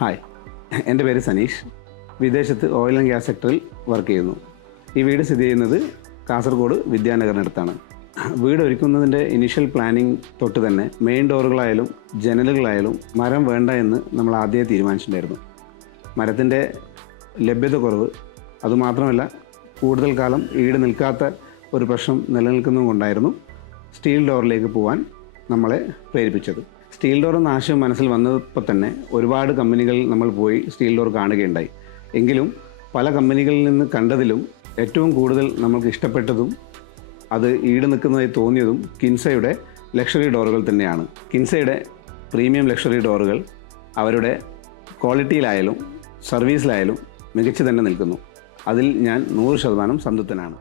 Hi, എൻ്റെ പേര് സനീഷ്. വിദേശത്ത് ഓയിൽ ആൻഡ് ഗ്യാസ് സെക്ടറിൽ വർക്ക് ചെയ്യുന്നു. ഈ വീട് സ്ഥിതി ചെയ്യുന്നത് കാസർഗോഡ് വിദ്യാനഗറിനടുത്താണ്. വീട് ഒരുക്കുന്നതിൻ്റെ ഇനീഷ്യൽ പ്ലാനിങ് തൊട്ട് തന്നെ മെയിൻ ഡോറുകളായാലും ജനലുകളായാലും മരം വേണ്ട എന്ന് നമ്മൾ ആദ്യമേ തീരുമാനിച്ചിട്ടുണ്ടായിരുന്നു. മരത്തിൻ്റെ ലഭ്യത കുറവ്, അതുമാത്രമല്ല കൂടുതൽ കാലം ഈട് നിൽക്കാത്ത ഒരു പ്രശ്നം നിലനിൽക്കുന്നതുകൊണ്ടായിരുന്നു സ്റ്റീൽ ഡോറിലേക്ക് പോകാൻ നമ്മളെ പ്രേരിപ്പിച്ചത്. സ്റ്റീൽ ഡോർ എന്ന ആശയം മനസ്സിൽ വന്നപ്പോൾ തന്നെ ഒരുപാട് കമ്പനികളിൽ നമ്മൾ പോയി സ്റ്റീൽ ഡോർ കാണുകയുണ്ടായി. എങ്കിലും പല കമ്പനികളിൽ നിന്ന് കണ്ടതിലും ഏറ്റവും കൂടുതൽ നമുക്ക് ഇഷ്ടപ്പെട്ടതും അത് ഈട് നിൽക്കുന്നതായി തോന്നിയതും കിൻസയുടെ ലക്ഷറി ഡോറുകൾ തന്നെയാണ്. കിൻസയുടെ പ്രീമിയം ലക്ഷറി ഡോറുകൾ അവരുടെ ക്വാളിറ്റിയിലായാലും സർവീസിലായാലും മികച്ചു തന്നെ നിൽക്കുന്നു. അതിൽ ഞാൻ 100% സംതൃപ്തനാണ്.